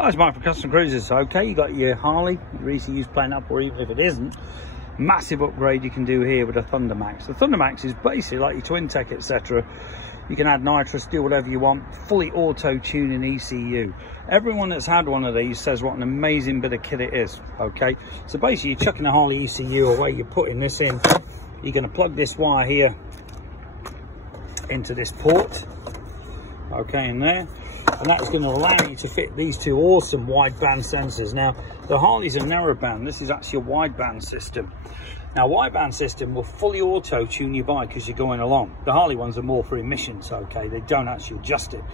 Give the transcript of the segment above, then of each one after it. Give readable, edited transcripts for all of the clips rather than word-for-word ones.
Hi, it's Mike from Custom Cruisers. Okay, you got your Harley, your ECU's playing up, or even if it isn't, massive upgrade you can do here with a Thundermax. The Thundermax is basically like your Twin Tech, etc. You can add nitrous, do whatever you want, fully auto-tuning ECU. Everyone that's had one of these says what an amazing bit of kit it is. Okay, so basically you're chucking the Harley ECU away, you're putting this in, you're going to plug this wire here into this port, okay, in there, and that's going to allow you to fit these two awesome wideband sensors. Now the Harley's a narrowband, this is actually a wideband system. Now wideband system will fully auto tune your bike as you're going along. The Harley ones are more for emissions, okay, they don't actually adjust it,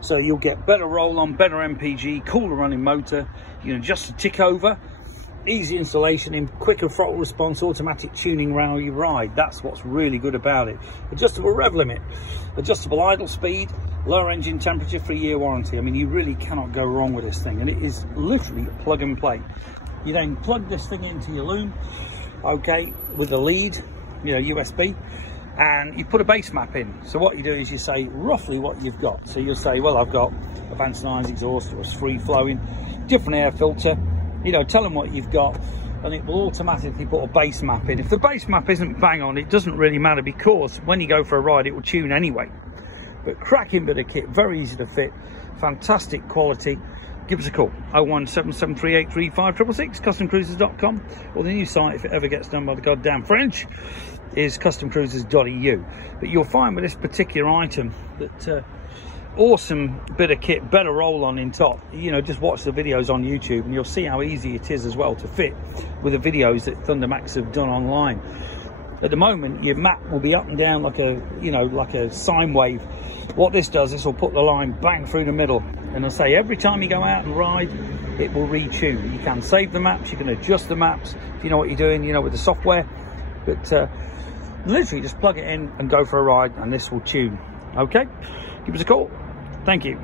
so you'll get better roll on, better MPG, cooler running motor. You can adjust the tick over, easy installation in, quicker throttle response, automatic tuning around your ride. That's what's really good about it. Adjustable rev limit, adjustable idle speed, lower engine temperature, 3-year warranty. I mean, you really cannot go wrong with this thing, and it is literally plug and play. You then plug this thing into your loom, okay, with the lead, you know, USB, and you put a base map in. So what you do is you say roughly what you've got. So you'll say, well, I've got a Davidson exhaust, or a free flowing, different air filter. You know, tell them what you've got, and it will automatically put a base map in. If the base map isn't bang on, it doesn't really matter, because when you go for a ride, it will tune anyway. But cracking bit of kit, very easy to fit, fantastic quality. Give us a call, 01773835666, customcruisers.com, or the new site, if it ever gets done by the goddamn French, is customcruisers.eu. But you'll find with this particular item that awesome bit of kit, better roll on in top. You know, just watch the videos on YouTube and you'll see how easy it is as well to fit with the videos that Thundermax have done online. At the moment, your map will be up and down like a, you know, like a sine wave. What this does, this will put the line bang through the middle, and I'll say every time you go out and ride, it will retune. You can save the maps, you can adjust the maps if you know what you're doing, you know, with the software. But literally just plug it in and go for a ride, and this will tune. Okay, give us a call. Thank you.